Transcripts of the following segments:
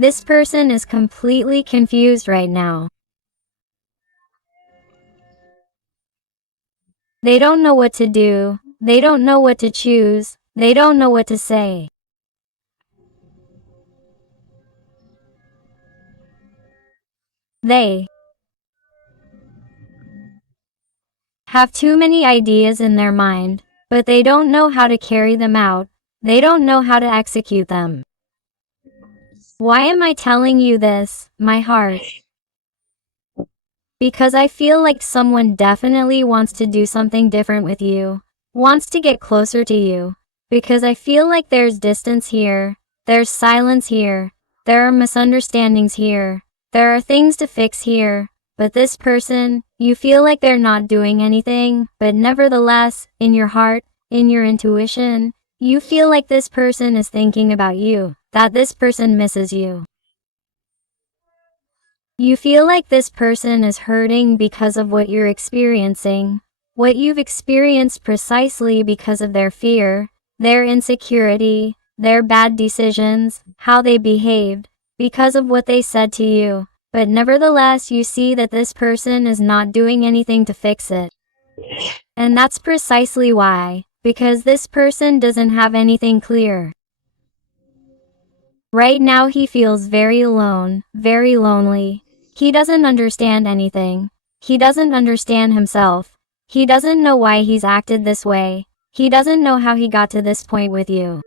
This person is completely confused right now. They don't know what to do. They don't know what to choose. They don't know what to say. They have too many ideas in their mind, but they don't know how to carry them out. They don't know how to execute them. Why am I telling you this, my heart? Because I feel like someone definitely wants to do something different with you, wants to get closer to you. Because I feel like there's distance here, there's silence here, there are misunderstandings here, there are things to fix here. But this person, you feel like they're not doing anything, but nevertheless, in your heart, in your intuition, you feel like this person is thinking about you, that this person misses you. You feel like this person is hurting because of what you're experiencing, what you've experienced precisely because of their fear, their insecurity, their bad decisions, how they behaved, because of what they said to you. But nevertheless, you see that this person is not doing anything to fix it. And that's precisely why, because this person doesn't have anything clear. Right now he feels very alone, very lonely. He doesn't understand anything. He doesn't understand himself. He doesn't know why he's acted this way. He doesn't know how he got to this point with you.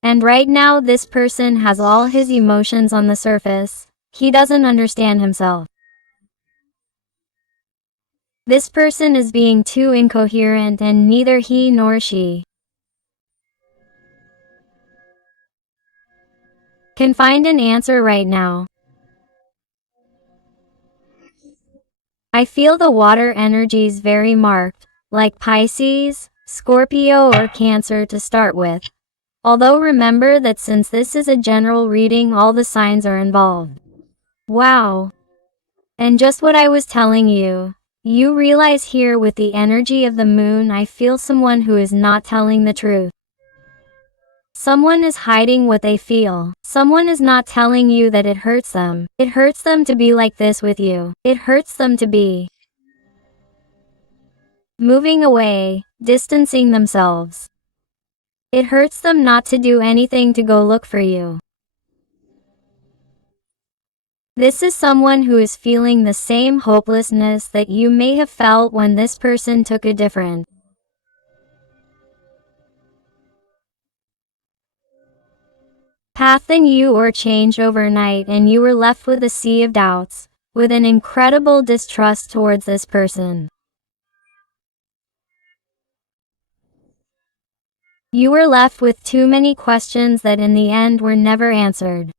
And right now this person has all his emotions on the surface. He doesn't understand himself. This person is being too incoherent, and neither he nor she can find an answer right now. I feel the water energies very marked, like Pisces, Scorpio or Cancer to start with. Although remember that since this is a general reading, all the signs are involved. Wow. And just what I was telling you, you realize here with the energy of the moon, I feel someone who is not telling the truth. Someone is hiding what they feel. Someone is not telling you that it hurts them. It hurts them to be like this with you. It hurts them to be moving away, distancing themselves. It hurts them not to do anything to go look for you. This is someone who is feeling the same hopelessness that you may have felt when this person took a different path than you, or changed overnight, and you were left with a sea of doubts, with an incredible distrust towards this person. You were left with too many questions that in the end were never answered.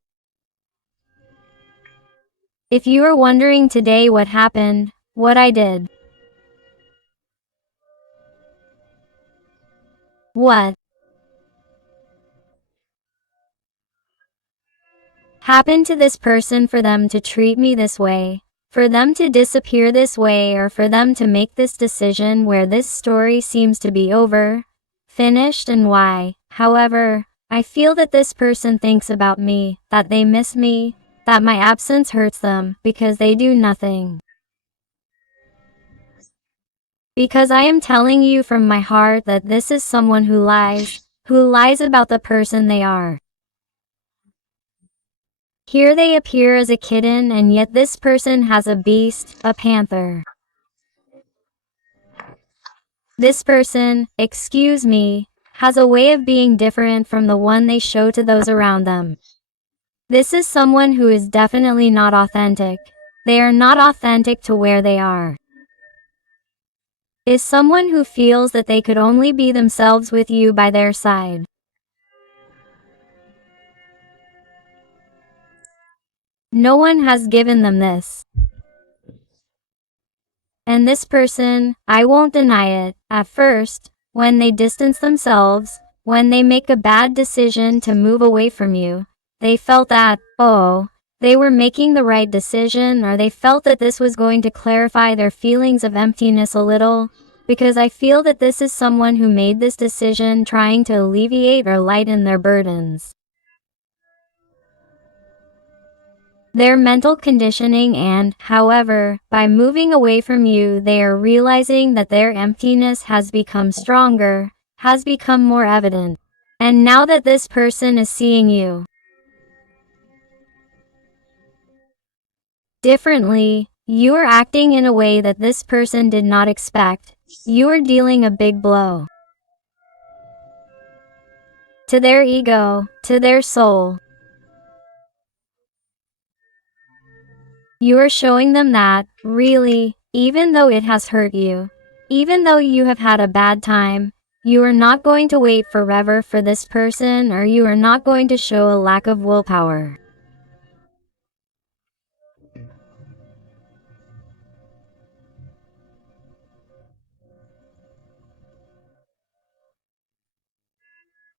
If you are wondering today what happened, what I did, what happened to this person for them to treat me this way, for them to disappear this way, or for them to make this decision where this story seems to be over, finished, and why. However, I feel that this person thinks about me, that they miss me, that my absence hurts them, because they do nothing. Because I am telling you from my heart that this is someone who lies about the person they are. Here they appear as a kitten, and yet this person has a beast, a panther. This person, excuse me, has a way of being different from the one they show to those around them. This is someone who is definitely not authentic. They are not authentic to where they are. Is someone who feels that they could only be themselves with you by their side. No one has given them this. And this person, I won't deny it, at first, when they distance themselves, when they make a bad decision to move away from you, they felt that, oh, they were making the right decision, or they felt that this was going to clarify their feelings of emptiness a little, because I feel that this is someone who made this decision trying to alleviate or lighten their burdens. their mental conditioning, and, however, by moving away from you, they are realizing that their emptiness has become stronger, has become more evident. And now that this person is seeing you differently, you are acting in a way that this person did not expect. You are dealing a big blow to their ego, to their soul. You are showing them that, really, even though it has hurt you, even though you have had a bad time, you are not going to wait forever for this person, or you are not going to show a lack of willpower.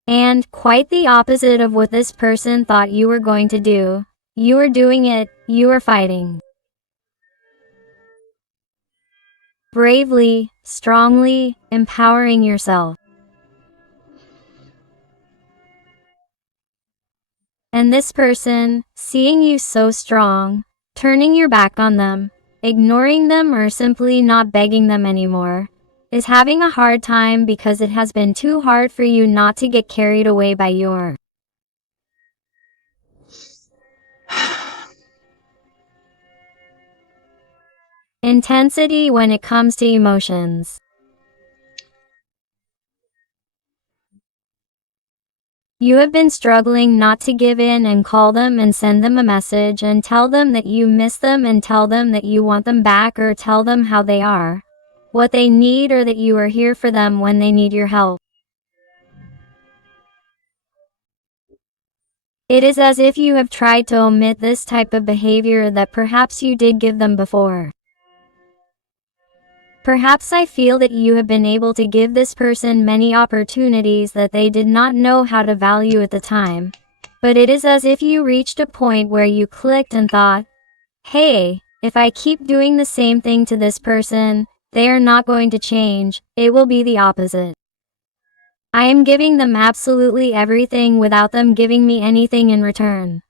And, quite the opposite of what this person thought you were going to do, you are doing it, you are fighting bravely, strongly, empowering yourself. And this person, seeing you so strong, turning your back on them, ignoring them, or simply not begging them anymore, is having a hard time because it has been too hard for you not to get carried away by your intensity when it comes to emotions. You have been struggling not to give in and call them and send them a message and tell them that you miss them and tell them that you want them back, or tell them how they are, what they need, or that you are here for them when they need your help. It is as if you have tried to omit this type of behavior that perhaps you did give them before. Perhaps I feel that you have been able to give this person many opportunities that they did not know how to value at the time. But it is as if you reached a point where you clicked and thought, hey, if I keep doing the same thing to this person, they are not going to change, it will be the opposite. I am giving them absolutely everything without them giving me anything in return.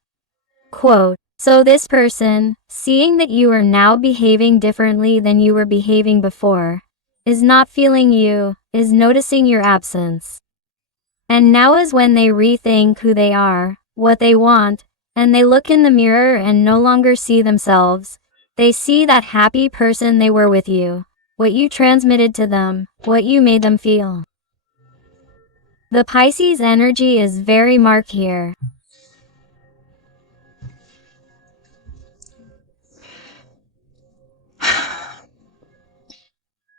Quote, so this person, seeing that you are now behaving differently than you were behaving before, is not feeling you, is noticing your absence. And now is when they rethink who they are, what they want, and they look in the mirror and no longer see themselves. They see that happy person they were with you, what you transmitted to them, what you made them feel. The Pisces energy is very marked here.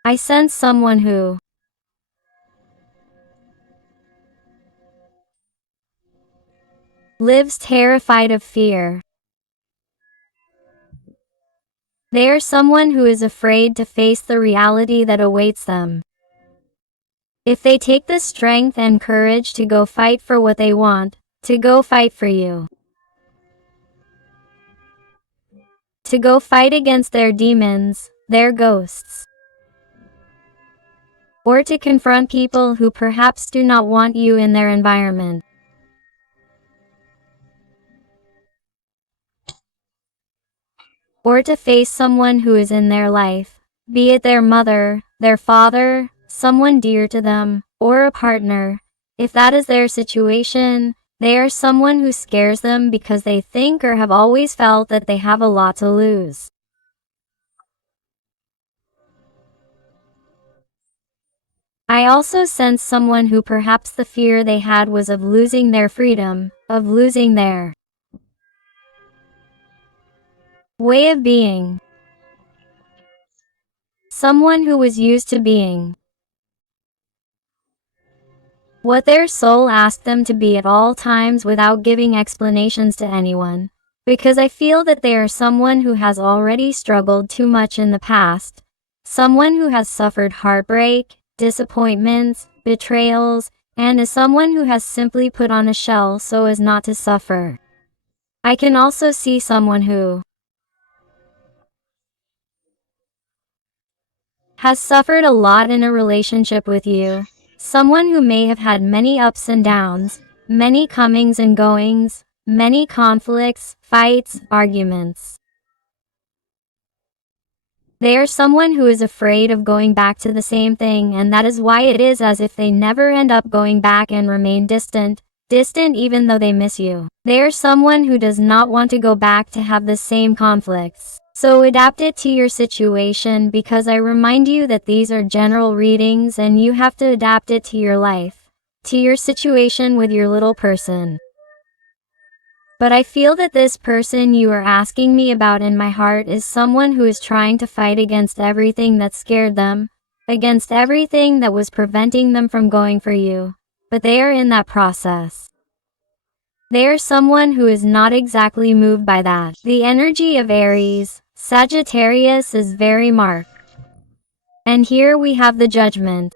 I sense someone who lives terrified of fear. They are someone who is afraid to face the reality that awaits them. If they take the strength and courage to go fight for what they want, to go fight for you, to go fight against their demons, their ghosts, or to confront people who perhaps do not want you in their environment, or to face someone who is in their life, be it their mother, their father, someone dear to them, or a partner. If that is their situation, they are someone who scares them because they think or have always felt that they have a lot to lose. I also sense someone who perhaps the fear they had was of losing their freedom, of losing their way of being. Someone who was used to being what their soul asked them to be at all times without giving explanations to anyone. Because I feel that they are someone who has already struggled too much in the past. Someone who has suffered heartbreak, disappointments, betrayals, and is someone who has simply put on a shell so as not to suffer. I can also see someone who has suffered a lot in a relationship with you. Someone who may have had many ups and downs, many comings and goings, many conflicts, fights, arguments. They are someone who is afraid of going back to the same thing, and that is why it is as if they never end up going back and remain distant even though they miss you. They are someone who does not want to go back to have the same conflicts. So adapt it to your situation, because I remind you that these are general readings and you have to adapt it to your life, to your situation with your little person. But I feel that this person you are asking me about in my heart is someone who is trying to fight against everything that scared them, against everything that was preventing them from going for you. But they are in that process. They are someone who is not exactly moved by that. The energy of Aries, Sagittarius is very marked. And here we have the Judgment.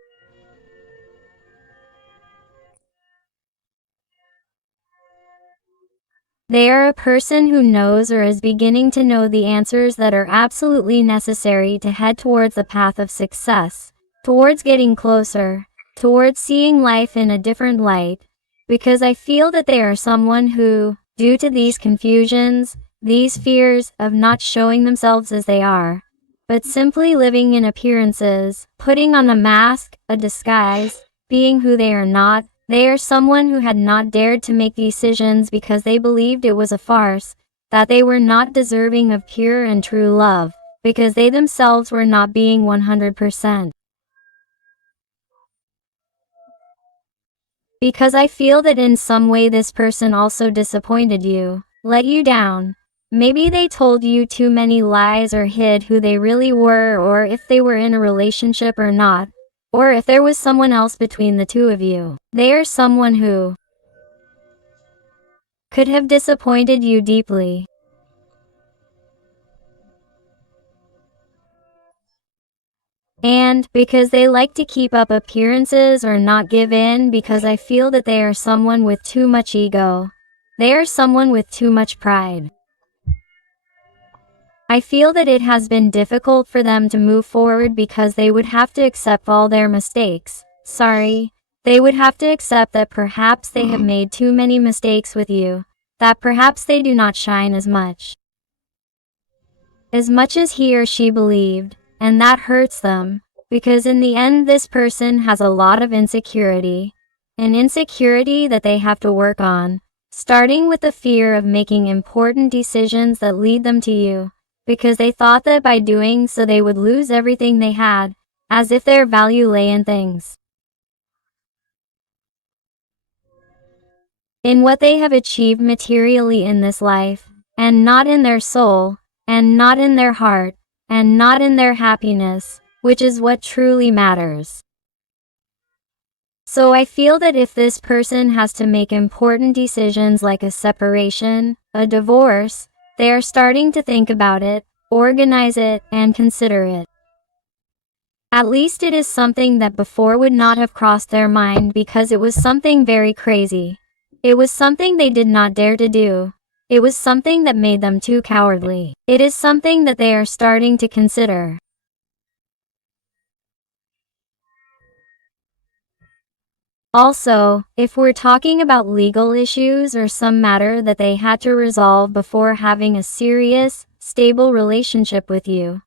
They are a person who knows or is beginning to know the answers that are absolutely necessary to head towards the path of success, towards getting closer, towards seeing life in a different light, because I feel that they are someone who, due to these confusions, these fears of not showing themselves as they are, but simply living in appearances, putting on a mask, a disguise, being who they are not, they are someone who had not dared to make decisions because they believed it was a farce, that they were not deserving of pure and true love, because they themselves were not being 100%. Because I feel that in some way this person also disappointed you, let you down. Maybe they told you too many lies or hid who they really were, or if they were in a relationship or not, or if there was someone else between the two of you. They are someone who could have disappointed you deeply. And because they like to keep up appearances or not give in, because I feel that they are someone with too much ego. They are someone with too much pride. I feel that it has been difficult for them to move forward because they would have to accept all their mistakes. They would have to accept that perhaps they have made too many mistakes with you, that perhaps they do not shine as much as he or she believed, and that hurts them, because in the end this person has a lot of insecurity, an insecurity that they have to work on, starting with the fear of making important decisions that lead them to you, because they thought that by doing so they would lose everything they had, as if their value lay in things, in what they have achieved materially in this life, and not in their soul, and not in their heart, and not in their happiness, which is what truly matters. So I feel that if this person has to make important decisions like a separation, a divorce, they are starting to think about it, organize it, and consider it. At least it is something that before would not have crossed their mind, because it was something very crazy. It was something they did not dare to do. It was something that made them too cowardly. It is something that they are starting to consider. Also, if we're talking about legal issues or some matter that they had to resolve before having a serious, stable relationship with you,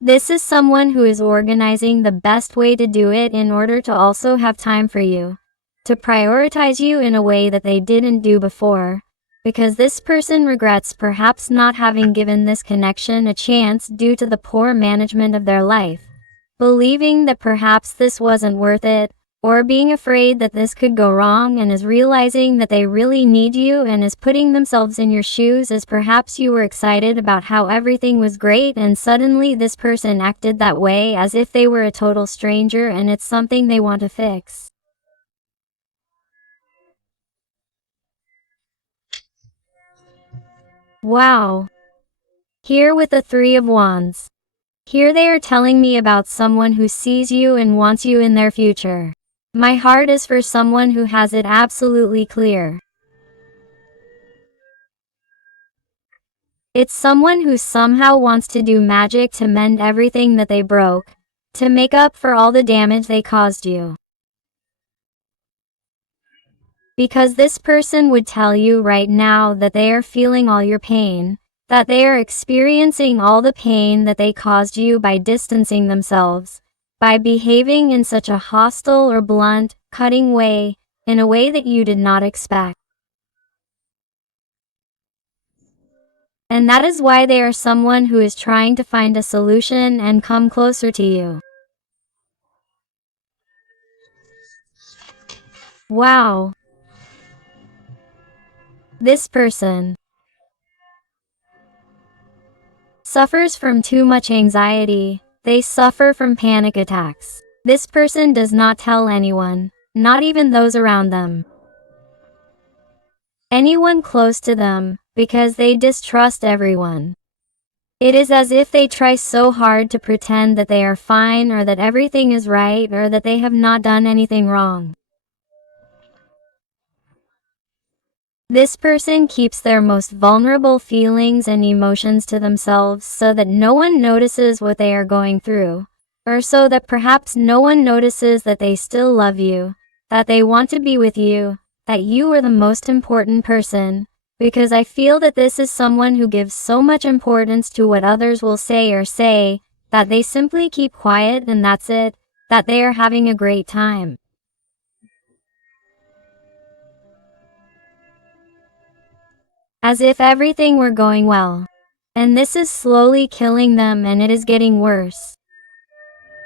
this is someone who is organizing the best way to do it in order to also have time for you, to prioritize you in a way that they didn't do before. Because this person regrets perhaps not having given this connection a chance due to the poor management of their life, believing that perhaps this wasn't worth it, or being afraid that this could go wrong, and is realizing that they really need you and is putting themselves in your shoes, as perhaps you were excited about how everything was great and suddenly this person acted that way as if they were a total stranger, and it's something they want to fix. Wow. Here with the Three of Wands. Here they are telling me about someone who sees you and wants you in their future. My heart is for someone who has it absolutely clear. It's someone who somehow wants to do magic to mend everything that they broke, to make up for all the damage they caused you. Because this person would tell you right now that they are feeling all your pain, that they are experiencing all the pain that they caused you by distancing themselves, by behaving in such a hostile or blunt, cutting way, in a way that you did not expect. And that is why they are someone who is trying to find a solution and come closer to you. Wow. This person suffers from too much anxiety. They suffer from panic attacks. This person does not tell anyone, not even those around them, anyone close to them, because they distrust everyone. It is as if they try so hard to pretend that they are fine or that everything is right or that they have not done anything wrong. This person keeps their most vulnerable feelings and emotions to themselves so that no one notices what they are going through, or so that perhaps no one notices that they still love you, that they want to be with you, that you are the most important person, because I feel that this is someone who gives so much importance to what others will say or say, that they simply keep quiet and that's it, that they are having a great time. As if everything were going well. And this is slowly killing them and it is getting worse.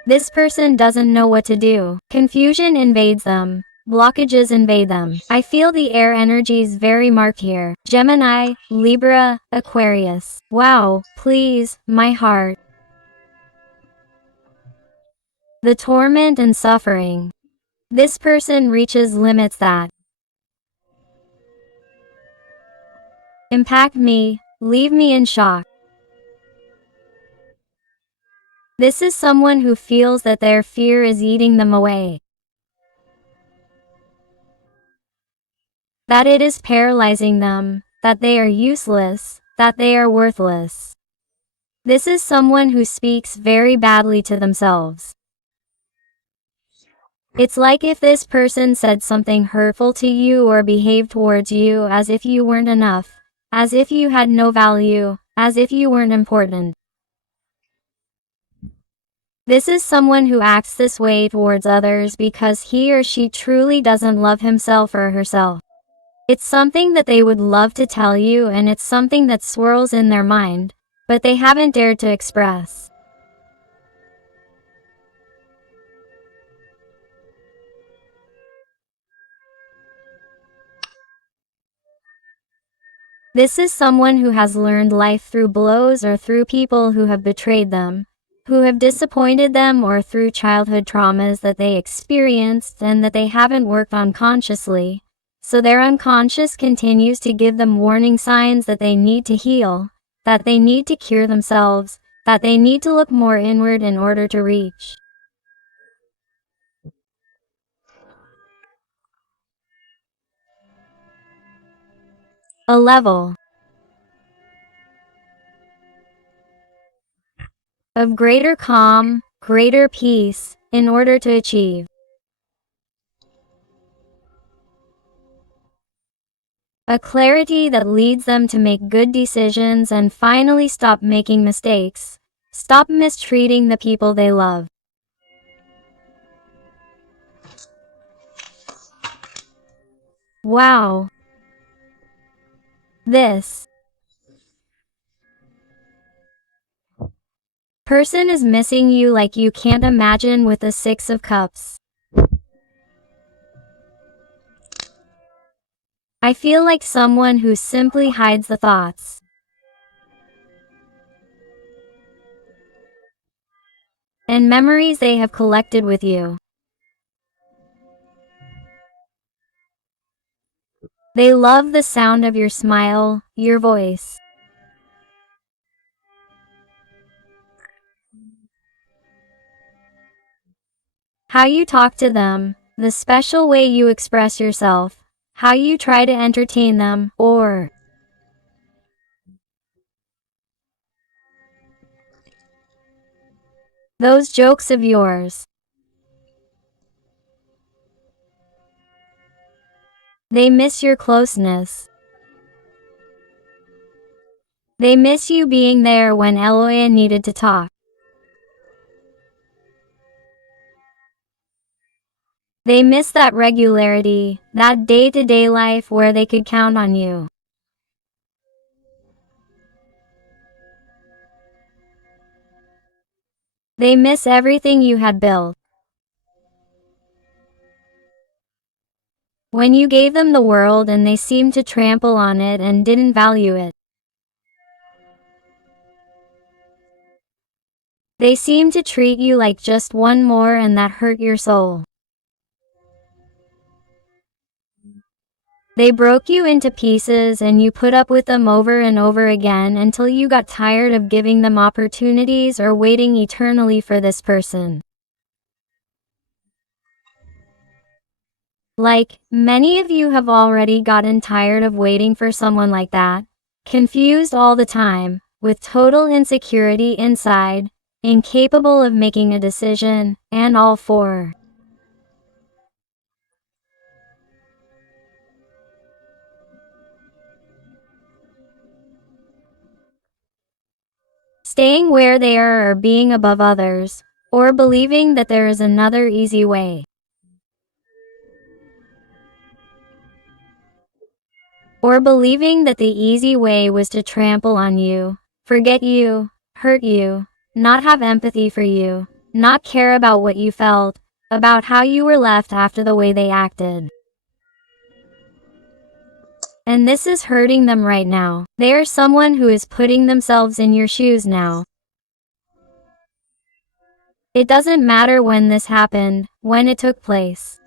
This person doesn't know what to do. Confusion invades them. Blockages invade them. I feel the air energies very marked here. Gemini, Libra, Aquarius. Wow, please, my heart. The torment and suffering. This person reaches limits that impact me, leave me in shock. This is someone who feels that their fear is eating them away, that it is paralyzing them, that they are useless, that they are worthless. This is someone who speaks very badly to themselves. It's like if this person said something hurtful to you or behaved towards you as if you weren't enough, as if you had no value, as if you weren't important. This is someone who acts this way towards others because he or she truly doesn't love himself or herself. It's something that they would love to tell you and it's something that swirls in their mind, but they haven't dared to express. This is someone who has learned life through blows or through people who have betrayed them, who have disappointed them, or through childhood traumas that they experienced and that they haven't worked on consciously. So their unconscious continues to give them warning signs that they need to heal, that they need to cure themselves, that they need to look more inward in order to reach a level of greater calm, greater peace, in order to achieve a clarity that leads them to make good decisions and finally stop making mistakes, stop mistreating the people they love. Wow. This person is missing you like you can't imagine with the Six of Cups. I feel like someone who simply hides the thoughts and memories they have collected with you. They love the sound of your smile, your voice, how you talk to them, the special way you express yourself, how you try to entertain them, or those jokes of yours. They miss your closeness. They miss you being there when Eloia needed to talk. They miss that regularity, that day-to-day life where they could count on you. They miss everything you had built. When you gave them the world and they seemed to trample on it and didn't value it. They seemed to treat you like just one more, and that hurt your soul. They broke you into pieces and you put up with them over and over again until you got tired of giving them opportunities or waiting eternally for this person. Like, many of you have already gotten tired of waiting for someone like that, confused all the time, with total insecurity inside, incapable of making a decision, and all for staying where they are or being above others, or believing that there is another easy way. Or believing that the easy way was to trample on you, forget you, hurt you, not have empathy for you, not care about what you felt, about how you were left after the way they acted. And this is hurting them right now. They are someone who is putting themselves in your shoes now. It doesn't matter when this happened, when it took place.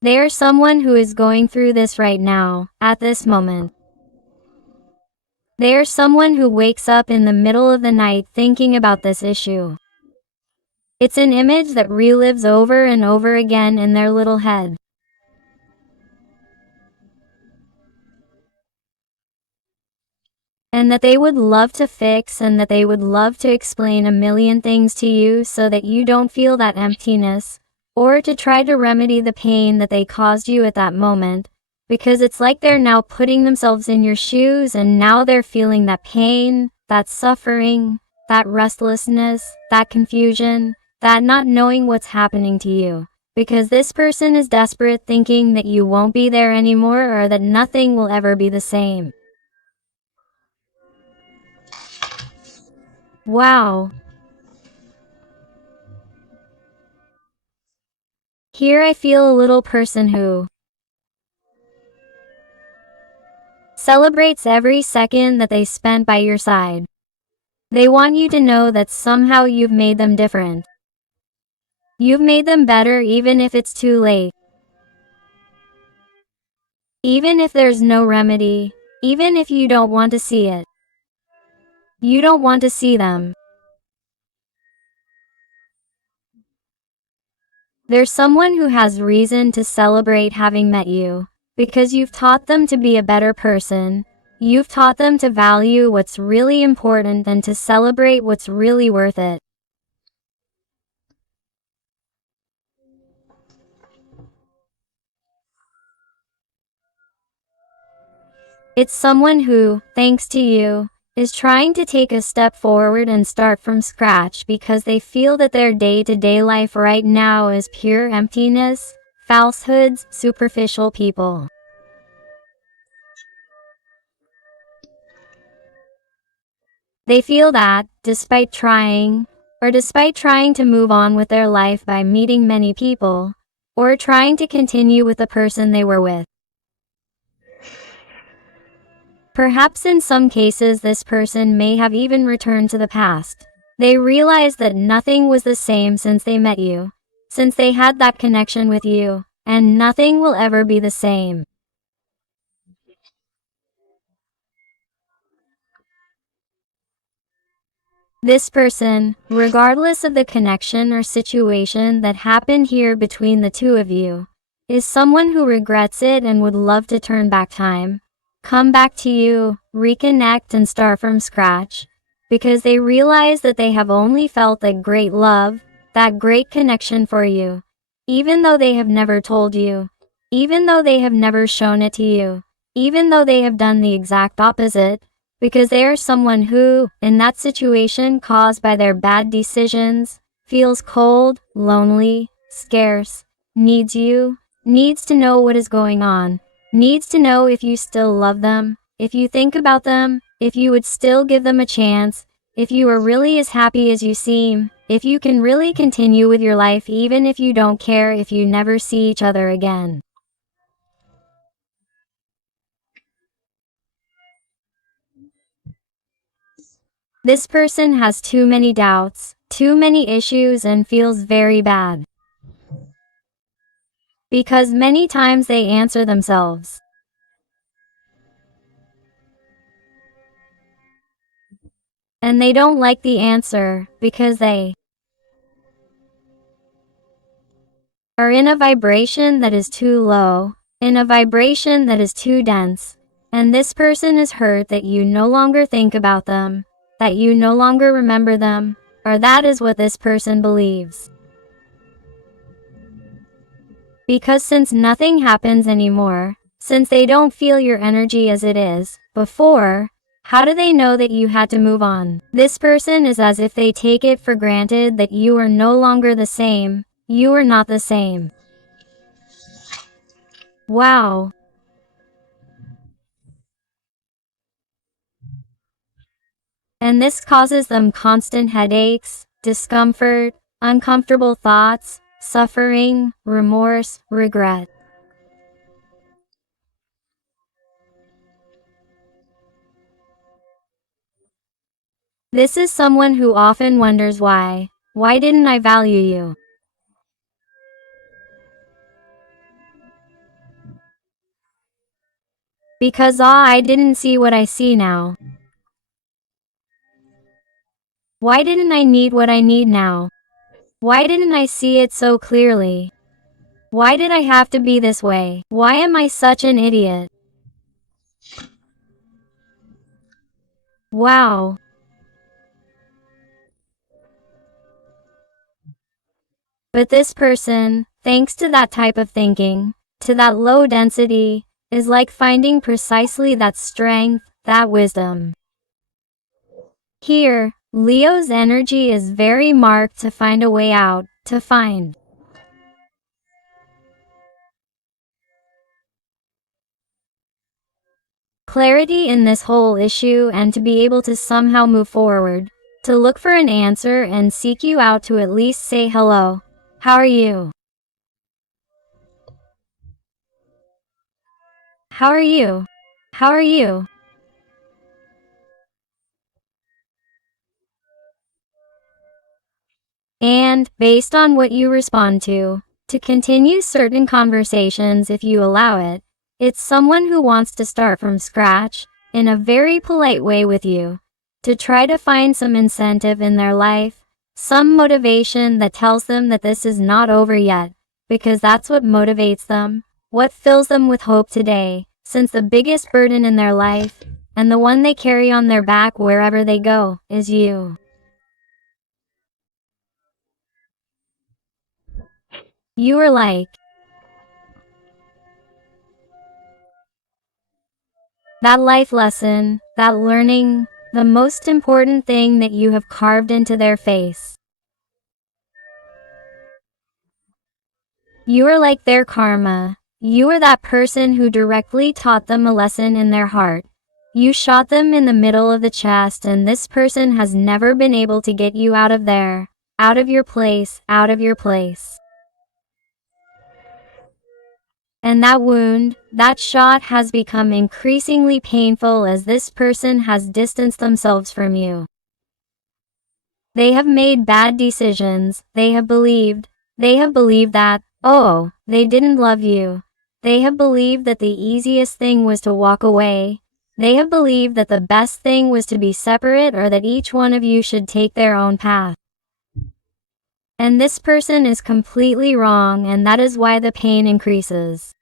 They are someone who is going through this right now, at this moment. They are someone who wakes up in the middle of the night thinking about this issue. It's an image that relives over and over again in their little head. And that they would love to fix, and that they would love to explain a million things to you so that you don't feel that emptiness, or to try to remedy the pain that they caused you at that moment, because it's like they're now putting themselves in your shoes and now they're feeling that pain, that suffering, that restlessness, that confusion, that not knowing what's happening to you, because this person is desperate, thinking that you won't be there anymore or that nothing will ever be the same. Wow. Here I feel a little person who celebrates every second that they spent by your side. They want you to know that somehow you've made them different. You've made them better even if it's too late. Even if there's no remedy, even if you don't want to see it. You don't want to see them. There's someone who has reason to celebrate having met you, because you've taught them to be a better person. You've taught them to value what's really important and to celebrate what's really worth it. It's someone who, thanks to you, is trying to take a step forward and start from scratch because they feel that their day-to-day life right now is pure emptiness, falsehoods, superficial people. They feel that, despite trying to move on with their life by meeting many people, or trying to continue with the person they were with. Perhaps in some cases this person may have even returned to the past. They realize that nothing was the same since they met you, since they had that connection with you, and nothing will ever be the same. This person, regardless of the connection or situation that happened here between the two of you, is someone who regrets it and would love to turn back time, come back to you, reconnect and start from scratch, because they realize that they have only felt that great love, that great connection for you, even though they have never told you, even though they have never shown it to you, even though they have done the exact opposite, because they are someone who, in that situation caused by their bad decisions, feels cold, lonely, scarce, needs you, needs to know what is going on, needs to know if you still love them, if you think about them, if you would still give them a chance, if you are really as happy as you seem, if you can really continue with your life even if you don't care if you never see each other again. This person has too many doubts, too many issues, and feels very bad. Because many times they answer themselves. And they don't like the answer, because they are in a vibration that is too low, in a vibration that is too dense, and this person is hurt that you no longer think about them, that you no longer remember them, or that is what this person believes. Because since nothing happens anymore, since they don't feel your energy as it is before, how do they know that you had to move on? This person is as if they take it for granted that you are no longer the same, you are not the same. Wow. And this causes them constant headaches, discomfort, uncomfortable thoughts, suffering, remorse, regret. This is someone who often wonders why. Why didn't I value you? Because I didn't see what I see now. Why didn't I need what I need now? Why didn't I see it so clearly? Why did I have to be this way? Why am I such an idiot? Wow. But this person, thanks to that type of thinking, to that low density, is like finding precisely that strength, that wisdom. Here, Leo's energy is very marked to find a way out, to find clarity in this whole issue and to be able to somehow move forward, to look for an answer and seek you out to at least say hello. How are you? How are you? How are you? And, based on what you respond to continue certain conversations if you allow it, it's someone who wants to start from scratch, in a very polite way with you, to try to find some incentive in their life, some motivation that tells them that this is not over yet, because that's what motivates them, what fills them with hope today, since the biggest burden in their life, and the one they carry on their back wherever they go, is you. You are like that life lesson, that learning, the most important thing that you have carved into their face. You are like their karma. You are that person who directly taught them a lesson in their heart. You shot them in the middle of the chest, and this person has never been able to get you out of there, out of your place, out of your place. And that wound, that shot has become increasingly painful as this person has distanced themselves from you. They have made bad decisions, they have believed that, oh, they didn't love you. They have believed that the easiest thing was to walk away. They have believed that the best thing was to be separate or that each one of you should take their own path. And this person is completely wrong, and that is why the pain increases.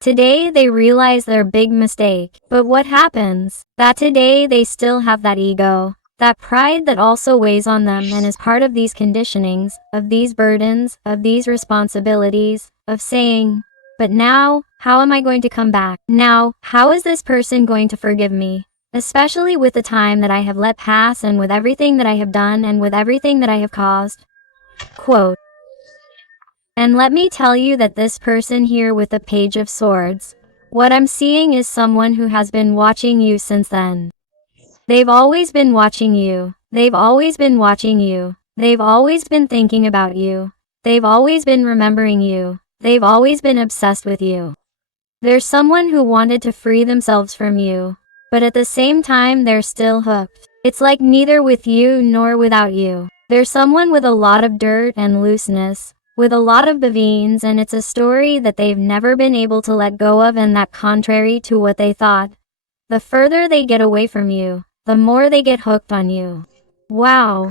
Today they realize their big mistake, but what happens? That today they still have that ego. That pride that also weighs on them and is part of these conditionings, of these burdens, of these responsibilities, of saying, but now, how am I going to come back? Now, how is this person going to forgive me? Especially with the time that I have let pass and with everything that I have done and with everything that I have caused. Quote. And let me tell you that this person here with the Page of Swords, what I'm seeing is someone who has been watching you since then. They've always been watching you. They've always been watching you. They've always been thinking about you. They've always been remembering you. They've always been obsessed with you. There's someone who wanted to free themselves from you, but at the same time they're still hooked. It's like neither with you nor without you. There's someone with a lot of dirt and looseness, with a lot of bavines, and it's a story that they've never been able to let go of, and that contrary to what they thought, the further they get away from you, the more they get hooked on you. Wow.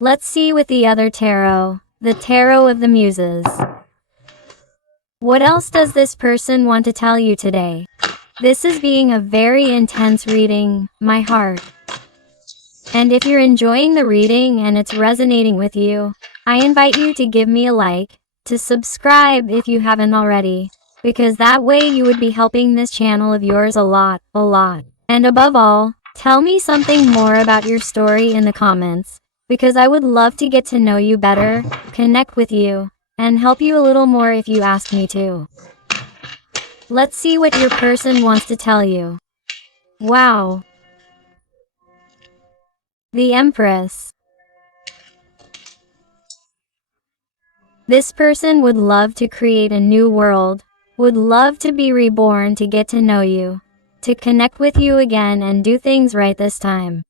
Let's see with the other tarot, the Tarot of the Muses. What else does this person want to tell you today? This is being a very intense reading, my heart. And if you're enjoying the reading and it's resonating with you, I invite you to give me a like, to subscribe if you haven't already, because that way you would be helping this channel of yours a lot. And above all, tell me something more about your story in the comments, because I would love to get to know you better, connect with you, and help you a little more if you ask me to. Let's see what your person wants to tell you. Wow. The Empress. This person would love to create a new world, would love to be reborn, to get to know you, to connect with you again and do things right this time.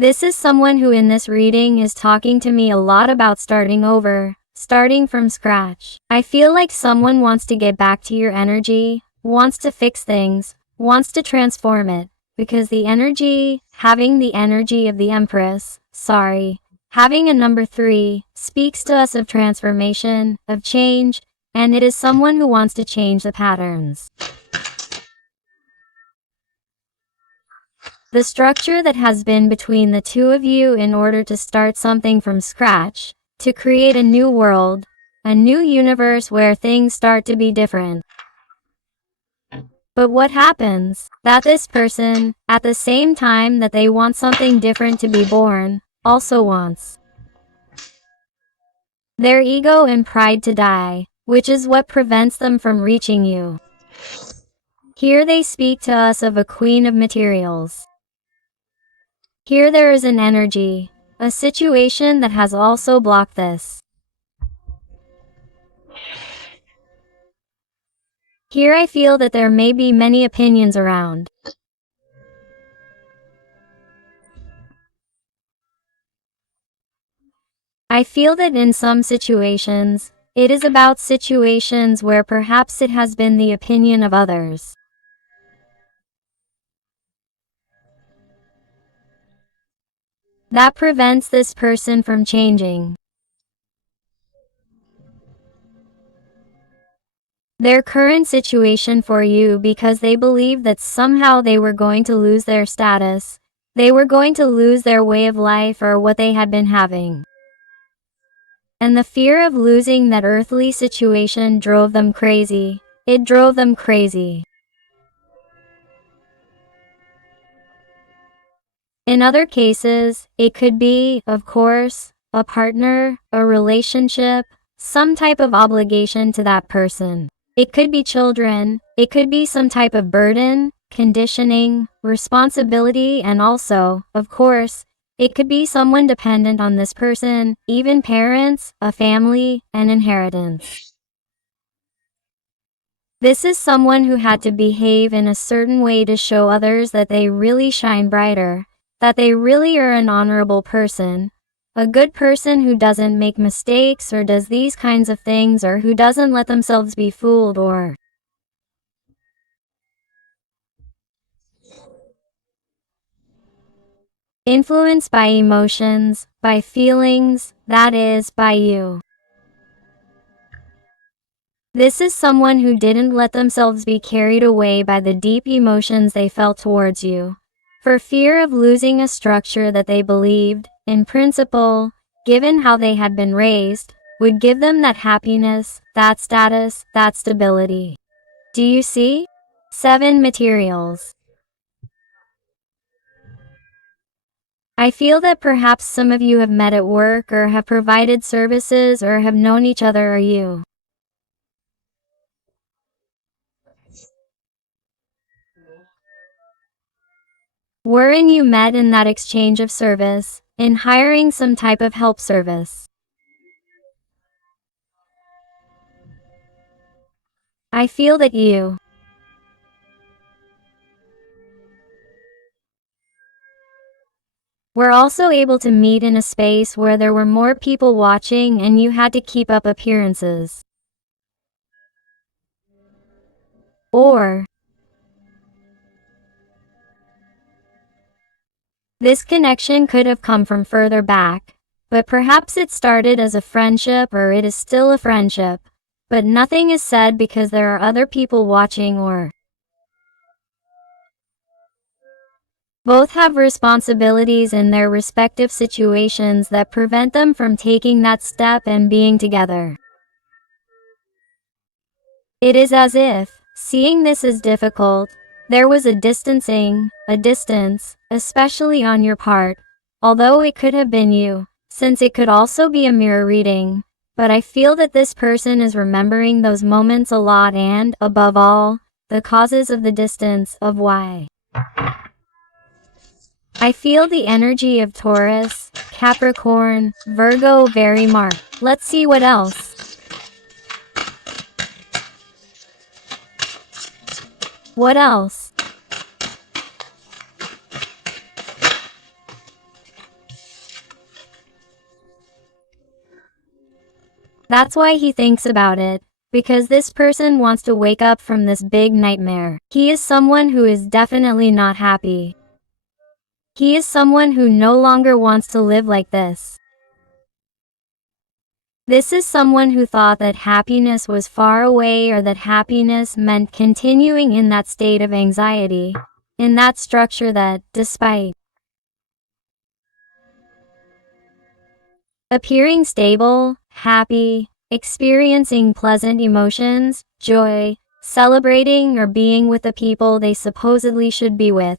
This is someone who in this reading is talking to me a lot about starting over, starting from scratch. I feel like someone wants to get back to your energy, wants to fix things, wants to transform it, because the energy, having the energy of the Empress, having a number 3, speaks to us of transformation, of change, and it is someone who wants to change the patterns. The structure that has been between the two of you in order to start something from scratch, to create a new world, a new universe where things start to be different. But what happens? That this person, at the same time that they want something different to be born, also wants their ego and pride to die, which is what prevents them from reaching you. Here they speak to us of a Queen of Materials. Here there is an energy, a situation that has also blocked this. Here I feel that there may be many opinions around. I feel that in some situations, it is about situations where perhaps it has been the opinion of others. That prevents this person from changing their current situation for you, because they believe that somehow they were going to lose their status, they were going to lose their way of life or what they had been having. And the fear of losing that earthly situation drove them crazy. It drove them crazy. In other cases, it could be, of course, a partner, a relationship, some type of obligation to that person. It could be children, it could be some type of burden, conditioning, responsibility, and also, of course, it could be someone dependent on this person, even parents, a family, an inheritance. This is someone who had to behave in a certain way to show others that they really shine brighter, that they really are an honorable person, a good person who doesn't make mistakes or does these kinds of things, or who doesn't let themselves be fooled or influenced by emotions, by feelings, that is, by you. This is someone who didn't let themselves be carried away by the deep emotions they felt towards you, for fear of losing a structure that they believed, in principle, given how they had been raised, would give them that happiness, that status, that stability. Do you see? 7 materials. I feel that perhaps some of you have met at work or have provided services or have known each other or you. Wherein you met in that exchange of service, in hiring some type of help service. I feel that you were also able to meet in a space where there were more people watching and you had to keep up appearances. Or this connection could have come from further back, but perhaps it started as a friendship or it is still a friendship, but nothing is said because there are other people watching or both have responsibilities in their respective situations that prevent them from taking that step and being together. It is as if, seeing this as difficult, there was a distancing, a distance, especially on your part, although it could have been you, since it could also be a mirror reading, but I feel that this person is remembering those moments a lot and, above all, the causes of the distance, of why. I feel the energy of Taurus, Capricorn, Virgo very marked. Let's see what else. What else? That's why he thinks about it, because this person wants to wake up from this big nightmare. He is someone who is definitely not happy. He is someone who no longer wants to live like this. This is someone who thought that happiness was far away or that happiness meant continuing in that state of anxiety, in that structure that, despite appearing stable, happy, experiencing pleasant emotions, joy, celebrating or being with the people they supposedly should be with,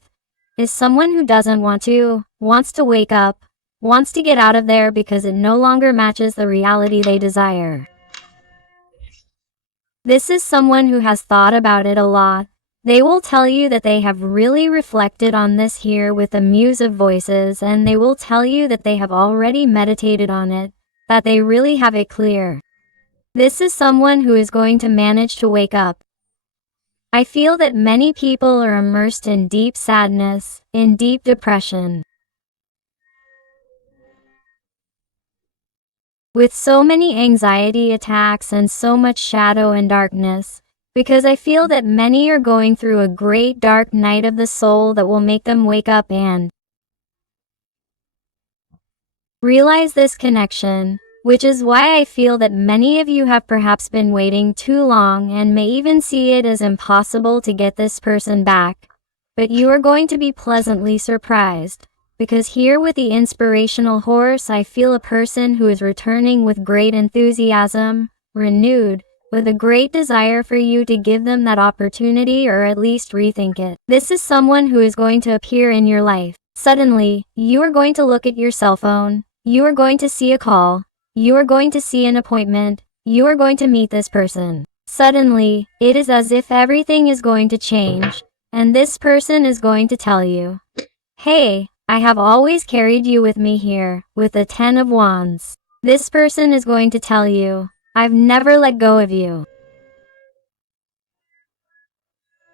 is someone who doesn't want to, wants to wake up, wants to get out of there because it no longer matches the reality they desire. This is someone who has thought about it a lot. They will tell you that they have really reflected on this here with the muse of voices, and they will tell you that they have already meditated on it, that they really have it clear. This is someone who is going to manage to wake up. I feel that many people are immersed in deep sadness, in deep depression. With so many anxiety attacks and so much shadow and darkness, because I feel that many are going through a great dark night of the soul that will make them wake up and realize this connection, which is why I feel that many of you have perhaps been waiting too long and may even see it as impossible to get this person back, but you are going to be pleasantly surprised. Because here with the inspirational horse I feel a person who is returning with great enthusiasm, renewed, with a great desire for you to give them that opportunity or at least rethink it. This is someone who is going to appear in your life. Suddenly, you are going to look at your cell phone, you are going to see a call, you are going to see an appointment, you are going to meet this person. Suddenly, it is as if everything is going to change, and this person is going to tell you, "Hey, I have always carried you with me here, with the 10 of Wands." This person is going to tell you, "I've never let go of you.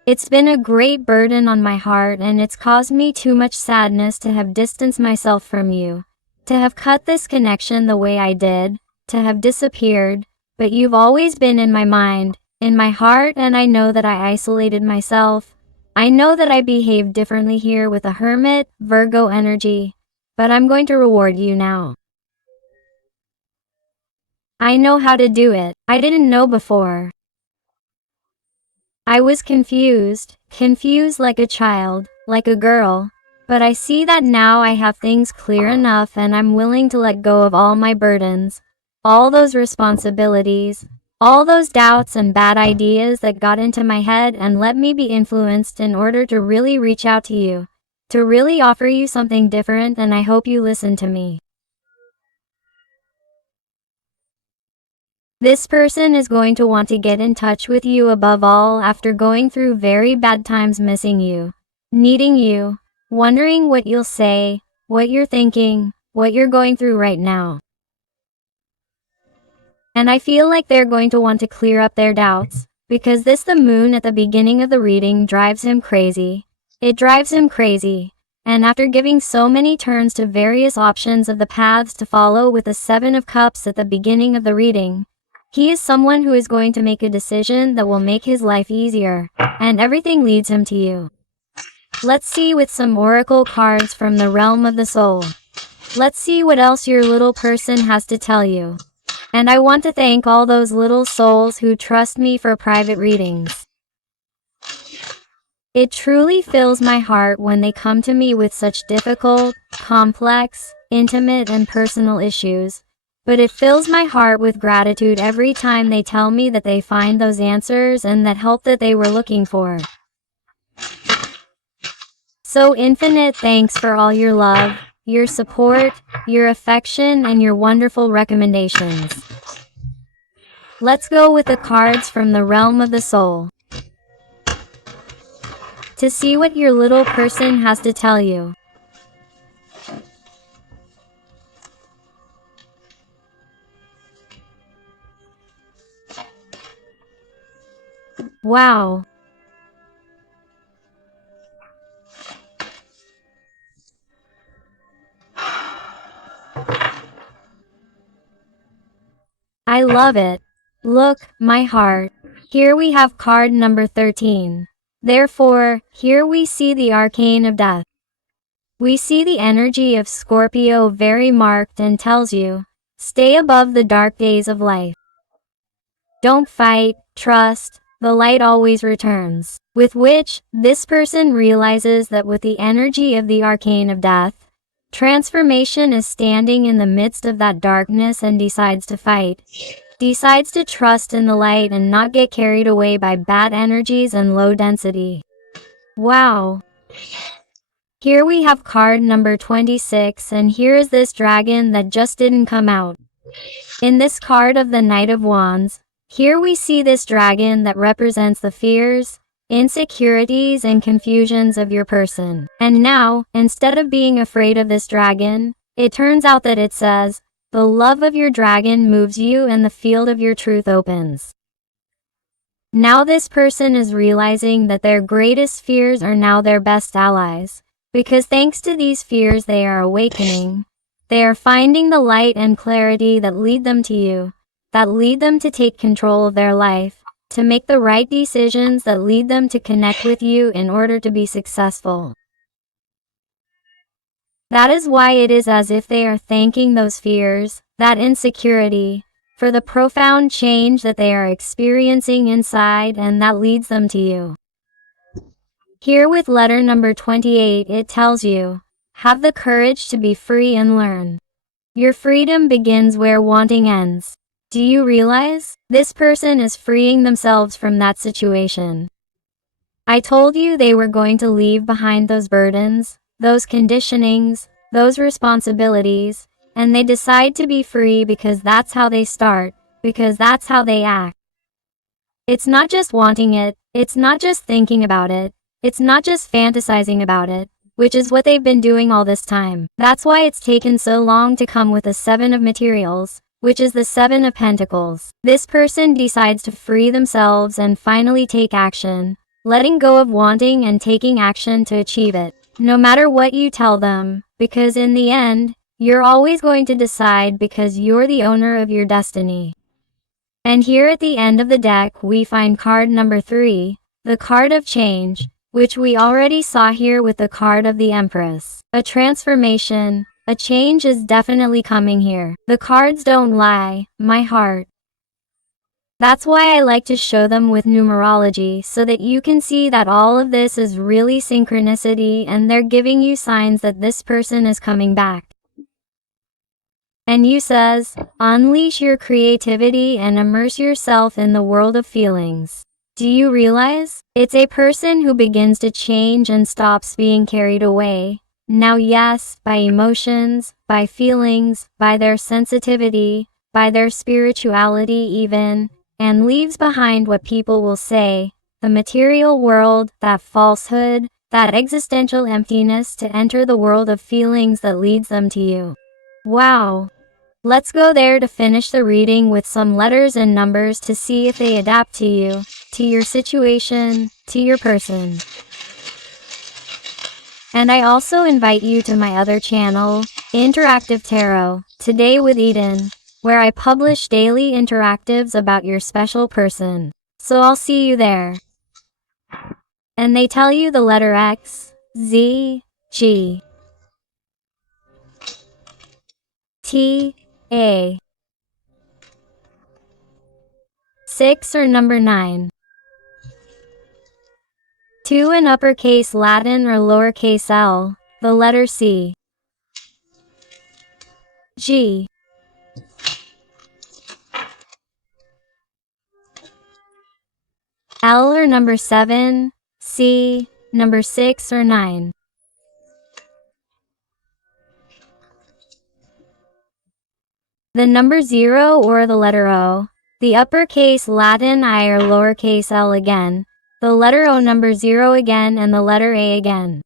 It's been a great burden on my heart and it's caused me too much sadness to have distanced myself from you, to have cut this connection the way I did, to have disappeared, but you've always been in my mind, in my heart, and I know that I isolated myself. I know that I behaved differently here with a Hermit, Virgo energy, but I'm going to reward you now. I know how to do it. I didn't know before. I was confused like a child, like a girl. But I see that now I have things clear enough and I'm willing to let go of all my burdens, all those responsibilities, all those doubts and bad ideas that got into my head, and let me be influenced in order to really reach out to you, to really offer you something different, and I hope you listen to me. This person is going to want to get in touch with you above all after going through very bad times, missing you, needing you, wondering what you'll say, what you're thinking, what you're going through right now. And I feel like they're going to want to clear up their doubts, because the moon at the beginning of the reading drives him crazy. It drives him crazy. And after giving so many turns to various options of the paths to follow with the 7 of Cups at the beginning of the reading, he is someone who is going to make a decision that will make his life easier, and everything leads him to you. Let's see with some oracle cards from the realm of the soul. Let's see what else your little person has to tell you. And I want to thank all those little souls who trust me for private readings. It truly fills my heart when they come to me with such difficult, complex, intimate and personal issues. But it fills my heart with gratitude every time they tell me that they find those answers and that help that they were looking for. So infinite thanks for all your love, your support, your affection, and your wonderful recommendations. Let's go with the cards from the realm of the soul. To see what your little person has to tell you. Wow. I love it. Look, my heart. Here we have card number 13. Therefore, here we see the arcane of death. We see the energy of Scorpio very marked and tells you, stay above the dark days of life. Don't fight, trust, the light always returns. With which, this person realizes that with the energy of the arcane of death, transformation is standing in the midst of that darkness and decides to fight. Decides to trust in the light and not get carried away by bad energies and low density. Wow. Here we have card number 26, and here is this dragon that just didn't come out. In this card of the Knight of Wands, here we see this dragon that represents the fears, insecurities, and confusions of your person. And now, instead of being afraid of this dragon, it turns out that it says, the love of your dragon moves you and the field of your truth opens. Now this person is realizing that their greatest fears are now their best allies, because thanks to these fears they are awakening. They are finding the light and clarity that lead them to you, that lead them to take control of their life, to make the right decisions that lead them to connect with you in order to be successful. That is why it is as if they are thanking those fears, that insecurity, for the profound change that they are experiencing inside, and that leads them to you. Here with letter number 28, it tells you, have the courage to be free and learn. Your freedom begins where wanting ends. Do you realize? This person is freeing themselves from that situation. I told you they were going to leave behind those burdens, those conditionings, those responsibilities, and they decide to be free because that's how they start, because that's how they act. It's not just wanting it, it's not just thinking about it, it's not just fantasizing about it, which is what they've been doing all this time. That's why it's taken so long to come with the 7 of materials, which is the 7 of Pentacles. This person decides to free themselves and finally take action, letting go of wanting and taking action to achieve it. No matter what you tell them, because in the end, you're always going to decide because you're the owner of your destiny. And here at the end of the deck we find card number 3, the card of change, which we already saw here with the card of the Empress. A transformation, a change is definitely coming here. The cards don't lie, my heart. That's why I like to show them with numerology so that you can see that all of this is really synchronicity and they're giving you signs that this person is coming back. And you says, unleash your creativity and immerse yourself in the world of feelings. Do you realize? It's a person who begins to change and stops being carried away. Now yes, by emotions, by feelings, by their sensitivity, by their spirituality even, and leaves behind what people will say, the material world, that falsehood, that existential emptiness to enter the world of feelings that leads them to you. Wow. Let's go there to finish the reading with some letters and numbers to see if they adapt to you, to your situation, to your person. And I also invite you to my other channel, Interactive Tarot, Today with Eden, where I publish daily interactives about your special person. So I'll see you there. And they tell you the letter X, Z, G, T, A, 6 or number 9. 2 in uppercase Latin or lowercase l, the letter C, G, L or number 7, C, number 6 or 9. The number 0 or the letter O, the uppercase Latin I or lowercase l again, the letter O number 0 again and the letter A again.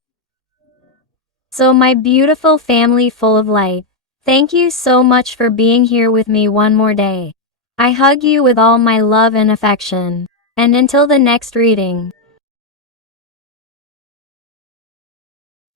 So my beautiful family full of light, thank you so much for being here with me one more day. I hug you with all my love and affection. And until the next reading.